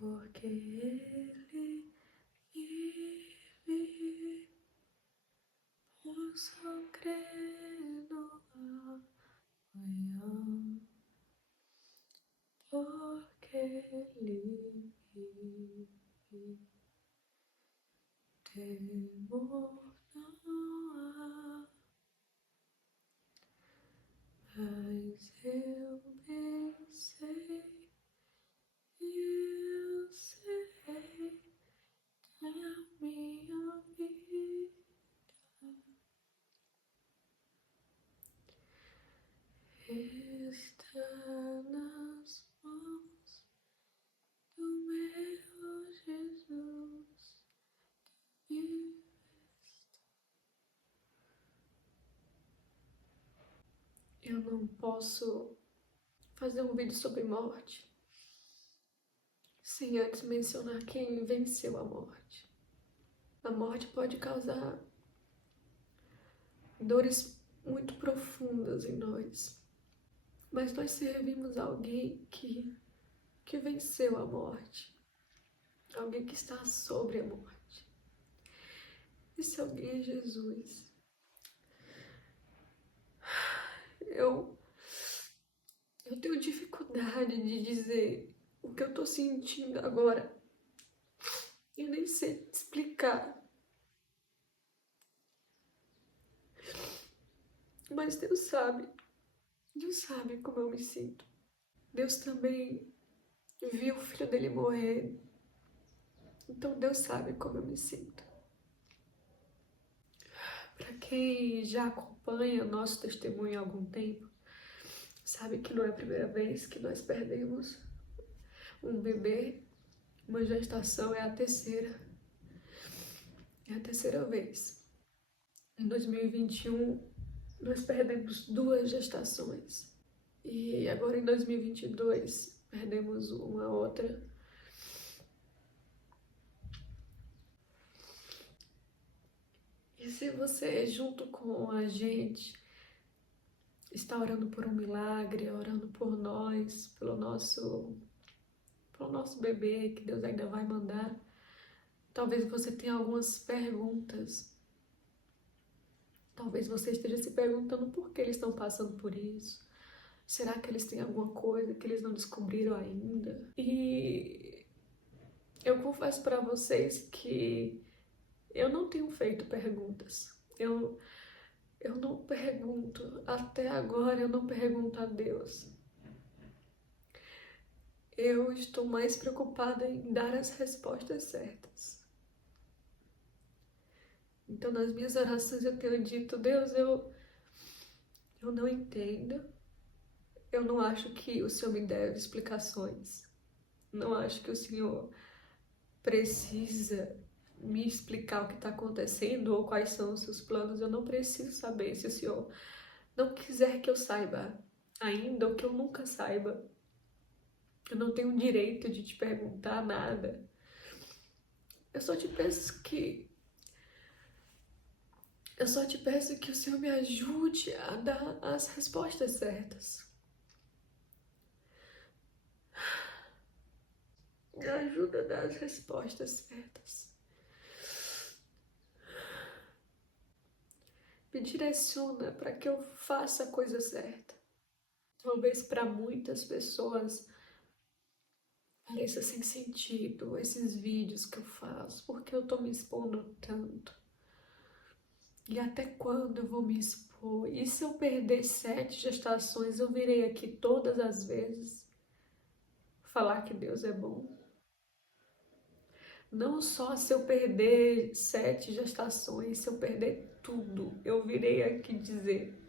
porque Ele vive, posso crer no amanhã, porque Ele vive, temor não há, mas eu bem sei, eu sei que a minha vida está nas mãos do meu Jesus. Eu não posso fazer um vídeo sobre morte sem antes mencionar quem venceu a morte. A morte pode causar dores muito profundas em nós, mas nós servimos alguém que venceu a morte, alguém que está sobre a morte. Esse alguém é Jesus. Eu tenho dificuldade de dizer o que eu tô sentindo agora. Eu nem sei explicar. Mas Deus sabe como eu me sinto. Deus também viu o filho dele morrer. Então Deus sabe como eu me sinto. Para quem já acompanha o nosso testemunho há algum tempo, sabe que não é a primeira vez que nós perdemos um bebê. Uma gestação é a terceira. É a terceira vez. Em 2021, nós perdemos 2 gestações. E agora em 2022, perdemos uma outra. E se você, junto com a gente, está orando por um milagre, orando por nós, pelo nosso bebê que Deus ainda vai mandar, talvez você tenha algumas perguntas. Talvez você esteja se perguntando por que eles estão passando por isso. Será que eles têm alguma coisa que eles não descobriram ainda? E eu confesso para vocês que eu não tenho feito perguntas. Eu não pergunto, até agora eu não pergunto a Deus. Eu estou mais preocupada em dar as respostas certas. Então, nas minhas orações eu tenho dito, Deus, eu não entendo. Eu não acho que o Senhor me deve explicações. Não acho que o Senhor precisa me explicar o que está acontecendo ou quais são os seus planos. Eu não preciso saber. Se o Senhor não quiser que eu saiba ainda ou que eu nunca saiba, eu não tenho o direito de te perguntar nada. Eu só te peço que o Senhor me ajude a dar as respostas certas. Me ajuda a dar as respostas certas. Me direciona para que eu faça a coisa certa. Talvez para muitas pessoas pareça sem sentido esses vídeos que eu faço, porque eu tô me expondo tanto. E até quando eu vou me expor? E se eu perder 7 gestações, eu virei aqui todas as vezes falar que Deus é bom? Não só se eu perder 7 gestações, se eu perder tudo, eu virei aqui dizer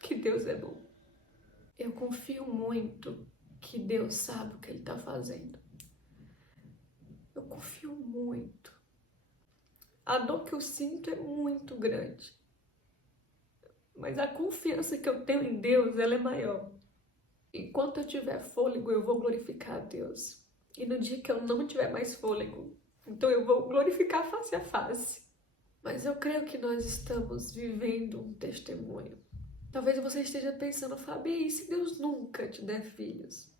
que Deus é bom. Eu confio muito que Deus sabe o que Ele está fazendo. Eu confio muito. A dor que eu sinto é muito grande. Mas a confiança que eu tenho em Deus, ela é maior. Enquanto eu tiver fôlego, eu vou glorificar a Deus. E no dia que eu não tiver mais fôlego, então eu vou glorificar face a face. Mas eu creio que nós estamos vivendo um testemunho. Talvez você esteja pensando, Fabi, e se Deus nunca te der filhos?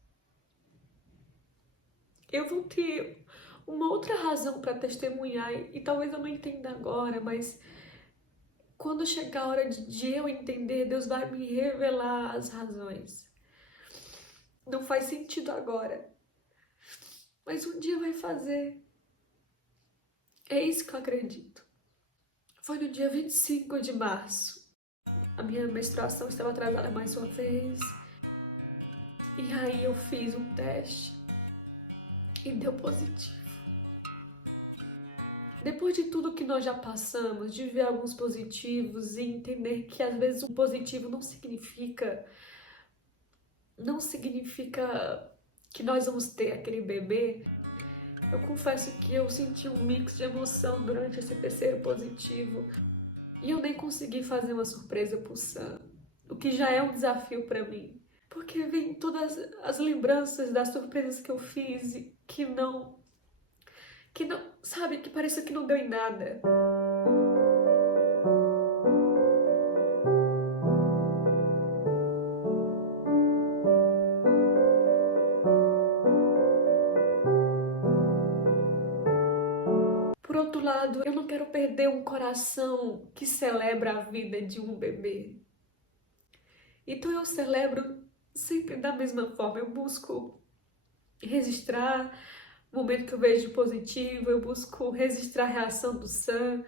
eu vou ter uma outra razão para testemunhar e talvez eu não entenda agora, mas quando chegar a hora de eu entender, Deus vai me revelar as razões. Não faz sentido agora, mas um dia vai fazer. É isso que eu acredito. Foi no dia 25 de março. A minha menstruação estava atrasada mais uma vez. E aí eu fiz um teste e deu positivo. Depois de tudo que nós já passamos, de ver alguns positivos e entender que às vezes um positivo não significa que nós vamos ter aquele bebê, eu confesso que eu senti um mix de emoção durante esse terceiro positivo e eu nem consegui fazer uma surpresa pro Sam, o que já é um desafio para mim, porque vem todas as lembranças das surpresas que eu fiz e sabe, que parece que não deu em nada. Por outro lado, eu não quero perder um coração que celebra a vida de um bebê. Então eu celebro sempre da mesma forma. Eu busco registrar o momento que eu vejo positivo, eu busco registrar a reação do Sam.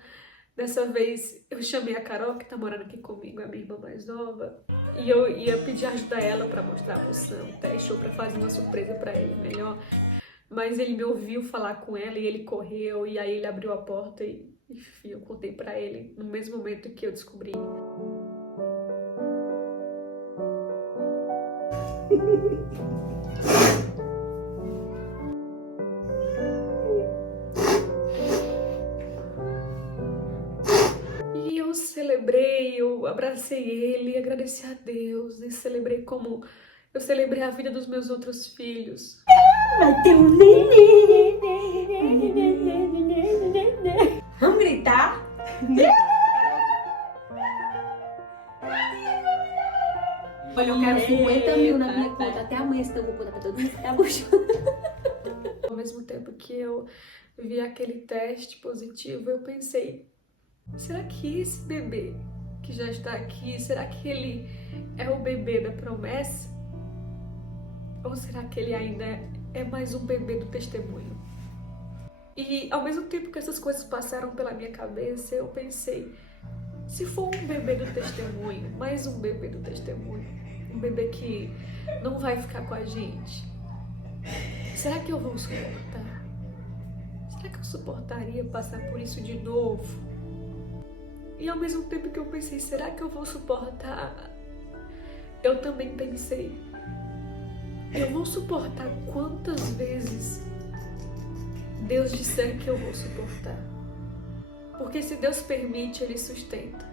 Dessa vez eu chamei a Carol, que tá morando aqui comigo, a minha irmã mais nova, e eu ia pedir ajuda a ela para mostrar pro Sam o teste ou para fazer uma surpresa para ele melhor. Mas ele me ouviu falar com ela e ele correu, e aí ele abriu a porta e, enfim, eu contei pra ele no mesmo momento que eu descobri. E eu celebrei, eu abracei ele, agradeci a Deus e celebrei como eu celebrei a vida dos meus outros filhos. Vai ter um neném. Vamos gritar? Olha, eu quero 50 mil na minha conta. Até amanhã esse tabu pra todo mundo ficar buchando. Ao mesmo tempo que eu vi aquele teste positivo, eu pensei, será que esse bebê que já está aqui, será que ele é o bebê da promessa? Ou será que ele ainda é mais um bebê do testemunho? E ao mesmo tempo que essas coisas passaram pela minha cabeça, eu pensei, se for um bebê do testemunho, mais um bebê do testemunho, um bebê que não vai ficar com a gente, será que eu vou suportar? Será que eu suportaria passar por isso de novo? E ao mesmo tempo que eu pensei, será que eu vou suportar? Eu também pensei, eu vou suportar quantas vezes Deus disser que eu vou suportar. Porque se Deus permite, Ele sustenta.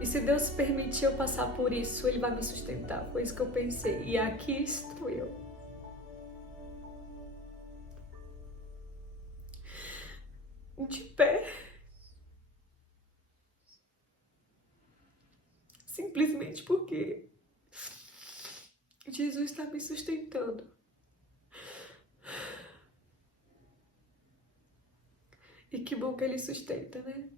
E se Deus permitir eu passar por isso, Ele vai me sustentar. Foi isso que eu pensei. E aqui estou eu. De pé. Simplesmente porque Jesus está me sustentando. E que bom que Ele sustenta, né?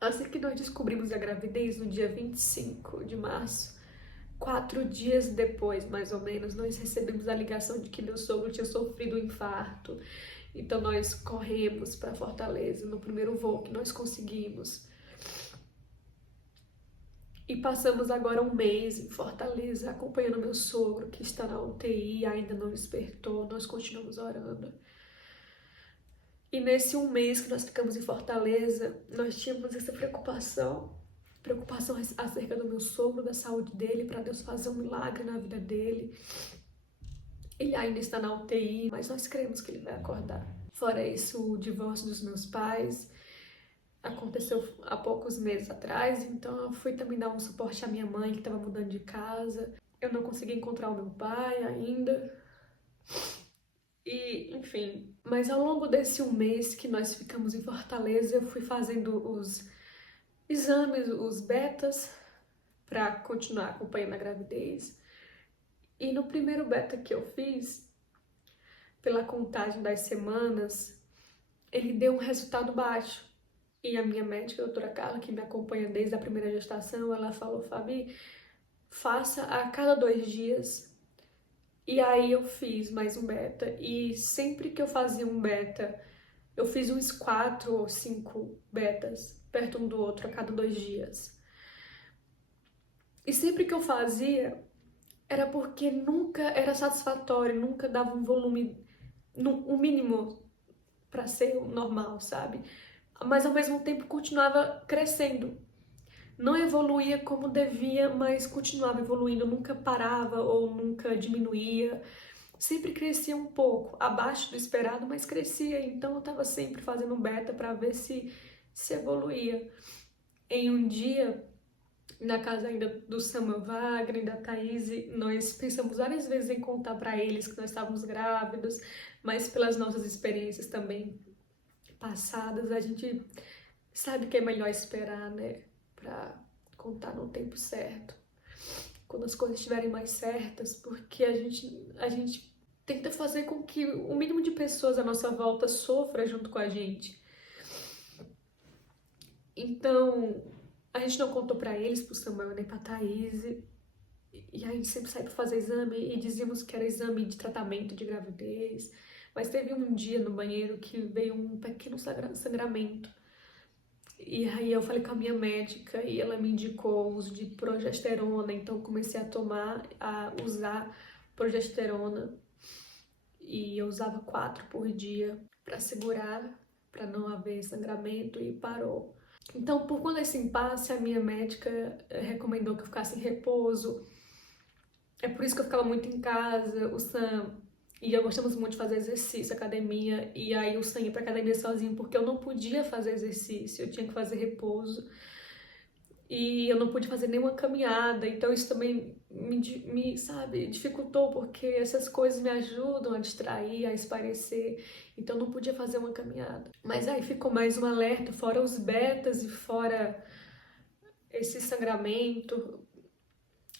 Assim que nós descobrimos a gravidez, no dia 25 de março, 4 dias depois, mais ou menos, nós recebemos a ligação de que meu sogro tinha sofrido um infarto. Então nós corremos para Fortaleza no primeiro voo que nós conseguimos. E passamos agora um mês em Fortaleza, acompanhando meu sogro, que está na UTI, ainda não despertou, nós continuamos orando. E nesse um mês que nós ficamos em Fortaleza, nós tínhamos essa preocupação acerca do meu sogro, da saúde dele, para Deus fazer um milagre na vida dele. Ele ainda está na UTI, mas nós cremos que ele vai acordar. Fora isso, o divórcio dos meus pais aconteceu há poucos meses atrás, então eu fui também dar um suporte à minha mãe, que estava mudando de casa. Eu não consegui encontrar o meu pai ainda. E, enfim, mas ao longo desse um mês que nós ficamos em Fortaleza, eu fui fazendo os exames, os betas, para continuar acompanhando a gravidez. E no primeiro beta que eu fiz, pela contagem das semanas, ele deu um resultado baixo. E a minha médica, a doutora Carla, que me acompanha desde a primeira gestação, ela falou, Fabi, faça a cada 2 dias. E aí eu fiz mais um beta. E sempre que eu fazia um beta, eu fiz uns 4 ou 5 betas, perto um do outro, a cada 2 dias. E sempre que eu fazia, era porque nunca era satisfatório, nunca dava um volume, um mínimo para ser o normal, sabe? Mas ao mesmo tempo continuava crescendo. Não evoluía como devia, mas continuava evoluindo, nunca parava ou nunca diminuía. Sempre crescia um pouco, abaixo do esperado, mas crescia. Então eu estava sempre fazendo beta para ver se evoluía. Em um dia, na casa ainda do Samuel Wagner e da Thaís, nós pensamos várias vezes em contar para eles que nós estávamos grávidos, mas pelas nossas experiências também passadas, a gente sabe que é melhor esperar, né? Pra contar no tempo certo. Quando as coisas estiverem mais certas, porque a gente tenta fazer com que o mínimo de pessoas à nossa volta sofra junto com a gente. Então, a gente não contou pra eles, pro Samuel nem pra Thaís. E a gente sempre saía pra fazer exame e dizíamos que era exame de tratamento de gravidez. Mas teve um dia no banheiro que veio um pequeno sangramento. E aí eu falei com a minha médica e ela me indicou o uso de progesterona, então comecei a usar progesterona e eu usava 4 por dia para segurar, para não haver sangramento e parou. Então, por conta desse impasse, a minha médica recomendou que eu ficasse em repouso. É por isso que eu ficava muito em casa. O Sam e eu gostamos muito de fazer exercício, academia, e aí o Sam ia pra academia sozinho porque eu não podia fazer exercício, eu tinha que fazer repouso. E eu não pude fazer nenhuma caminhada, então isso também sabe, dificultou, porque essas coisas me ajudam a distrair, a espairecer, então eu não podia fazer uma caminhada. Mas aí ficou mais um alerta, fora os betas e fora esse sangramento,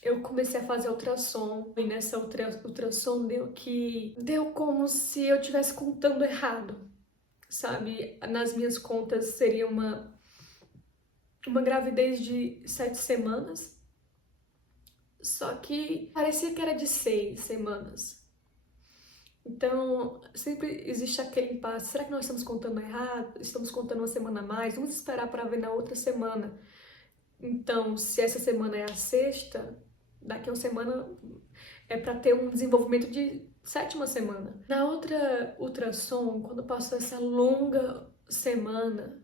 eu comecei a fazer ultrassom, e nessa ultrassom deu como se eu estivesse contando errado, sabe? Nas minhas contas seria uma gravidez de 7 semanas, só que parecia que era de 6 semanas. Então, sempre existe aquele impasse. Será que nós estamos contando errado? Estamos contando uma semana a mais? Vamos esperar para ver na outra semana. Então, se essa semana é a sexta, daqui a uma semana é para ter um desenvolvimento de 7ª semana. Na outra ultrassom, quando passou essa longa semana,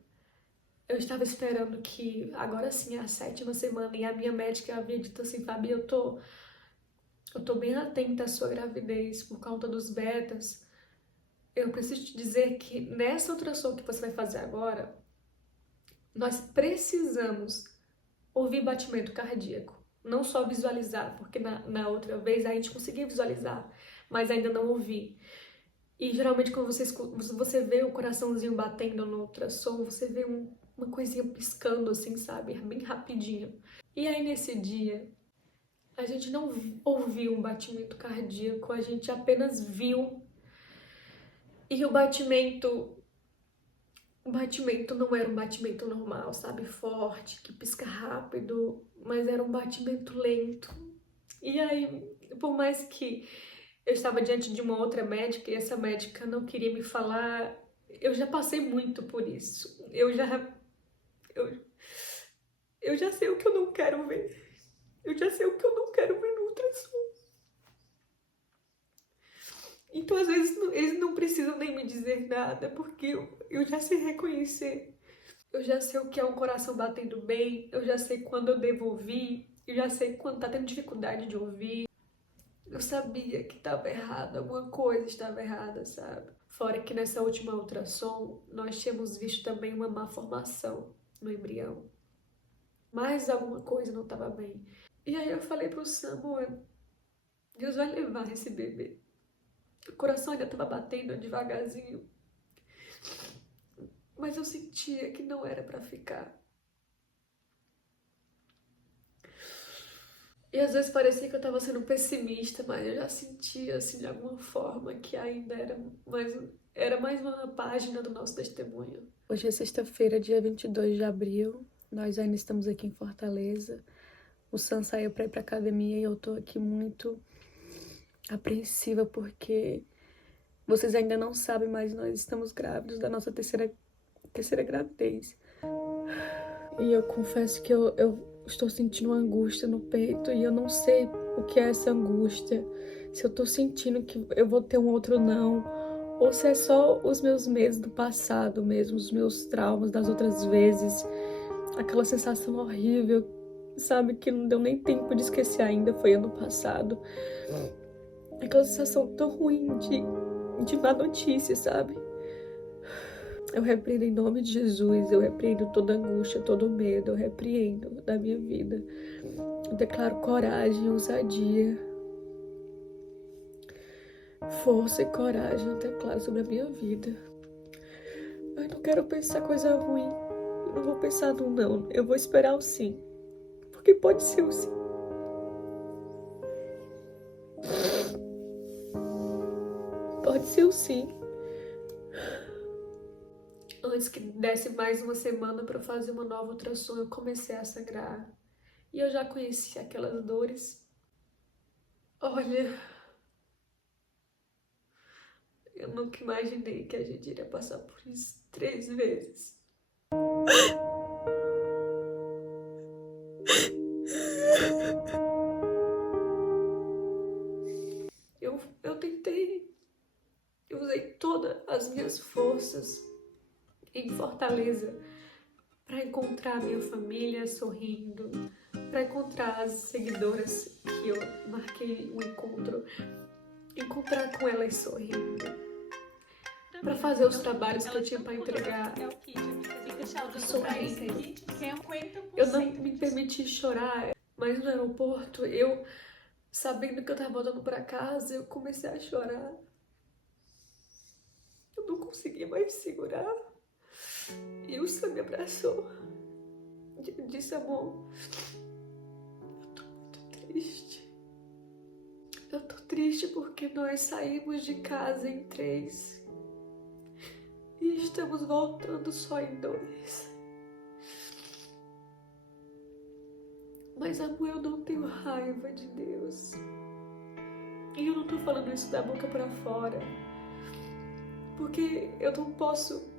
eu estava esperando que agora sim é a 7ª semana e a minha médica havia dito assim, Fabi, eu tô bem atenta à sua gravidez por conta dos betas. Eu preciso te dizer que nessa ultrassom que você vai fazer agora, nós precisamos ouvir batimento cardíaco. Não só visualizar, porque na outra vez a gente conseguia visualizar, mas ainda não ouvi. E geralmente quando você vê o coraçãozinho batendo no ultrassom, você vê uma coisinha piscando assim, sabe? Bem rapidinho. E aí nesse dia, a gente não ouviu um batimento cardíaco, a gente apenas viu. E o batimento não era um batimento normal, sabe? Forte, que pisca rápido, mas era um batimento lento. E aí, por mais que eu estava diante de uma outra médica e essa médica não queria me falar, eu já passei muito por isso. Eu já sei o que eu não quero ver. Eu já sei o que eu não quero ver no ultrassom. Então, às vezes, eles não precisam nem me dizer nada, porque eu já sei reconhecer. Eu já sei o que é um coração batendo bem, eu já sei quando eu devo ouvir, eu já sei quando tá tendo dificuldade de ouvir. Eu sabia que estava errado, alguma coisa estava errada, sabe? Fora que nessa última ultrassom, nós tínhamos visto também uma má formação no embrião. Mais alguma coisa não estava bem. E aí eu falei pro Samuel, Deus vai levar esse bebê. O coração ainda estava batendo devagarzinho. Mas eu sentia que não era para ficar. E às vezes parecia que eu tava sendo pessimista, mas eu já sentia, assim, de alguma forma que ainda era mais uma página do nosso testemunho. Hoje é sexta-feira, dia 22 de abril. Nós ainda estamos aqui em Fortaleza. O Sam saiu pra ir pra academia e eu tô aqui muito apreensiva porque vocês ainda não sabem, mas nós estamos grávidos da nossa terceira gravidez. E eu confesso que eu estou sentindo uma angústia no peito e eu não sei o que é essa angústia. Se eu tô sentindo que eu vou ter um outro não, ou se é só os meus medos do passado mesmo, os meus traumas das outras vezes, aquela sensação horrível, sabe, que não deu nem tempo de esquecer ainda, foi ano passado. Aquela sensação tão ruim de má notícia, sabe? Eu repreendo em nome de Jesus, eu repreendo toda angústia, todo medo, eu repreendo da minha vida. Eu declaro coragem, ousadia, força e coragem, eu declaro sobre a minha vida. Eu não quero pensar coisa ruim, eu não vou pensar no não, eu vou esperar o sim, porque pode ser o sim. Pode ser o sim. Antes que desse mais uma semana para fazer uma nova ultrassom, eu comecei a sangrar. E eu já conhecia aquelas dores. Olha, eu nunca imaginei que a gente iria passar por isso 3 vezes. Eu tentei, eu usei todas as minhas forças em Fortaleza para encontrar a minha família sorrindo, para encontrar as seguidoras que eu marquei um encontrar com elas sorrindo, para fazer os trabalhos que eu tinha para entregar sorrindo. Eu não me permiti chorar, mas no aeroporto, sabendo que eu tava voltando para casa, eu comecei a chorar. Eu não consegui mais segurar. E o Sam me abraçou. Eu disse, amor, eu tô muito triste. Eu tô triste porque nós saímos de casa em 3 e estamos voltando só em 2. Mas, amor, eu não tenho raiva de Deus. E eu não tô falando isso da boca pra fora, porque eu não posso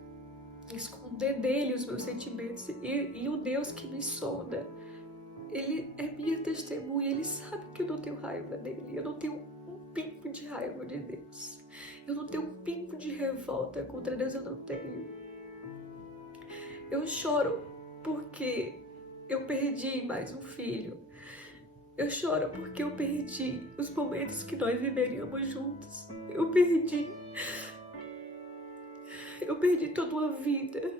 esconder dele os meus sentimentos. E o Deus que me sonda, ele é minha testemunha, ele sabe que eu não tenho raiva dele. Eu não tenho um pingo de raiva de Deus. Eu não tenho um pingo de revolta contra Deus, eu não tenho. Eu choro porque eu perdi mais um filho. Eu choro porque eu perdi os momentos que nós viveríamos juntos. Eu perdi toda uma vida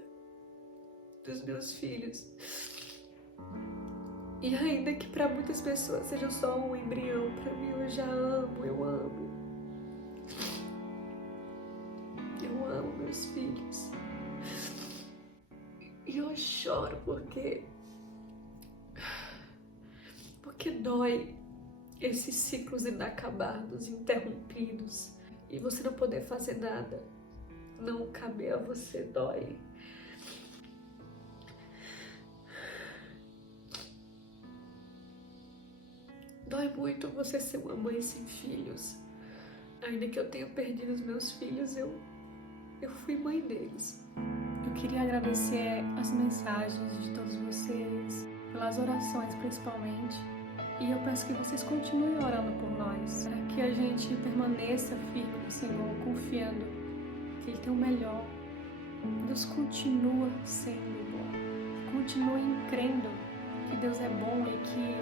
dos meus filhos. E ainda que para muitas pessoas seja só um embrião, para mim eu já amo, eu amo. Eu amo meus filhos. E eu choro porque dói esses ciclos inacabados, interrompidos, e você não poder fazer nada, não caber a você, dói. Dói muito você ser uma mãe sem filhos. Ainda que eu tenha perdido os meus filhos, eu fui mãe deles. Eu queria agradecer as mensagens de todos vocês, pelas orações principalmente. E eu peço que vocês continuem orando por nós, para que a gente permaneça firme no Senhor, confiando que Ele tem o melhor. Deus continua sendo bom. Continuem crendo que Deus é bom e que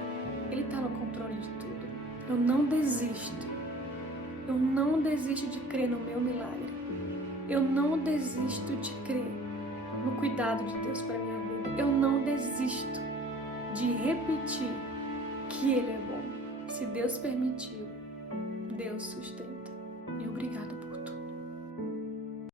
Ele está no controle de tudo. Eu não desisto. Eu não desisto de crer no meu milagre. Eu não desisto de crer no cuidado de Deus para minha vida. Eu não desisto de repetir que Ele é bom. Se Deus permitiu, Deus sustenta. E obrigado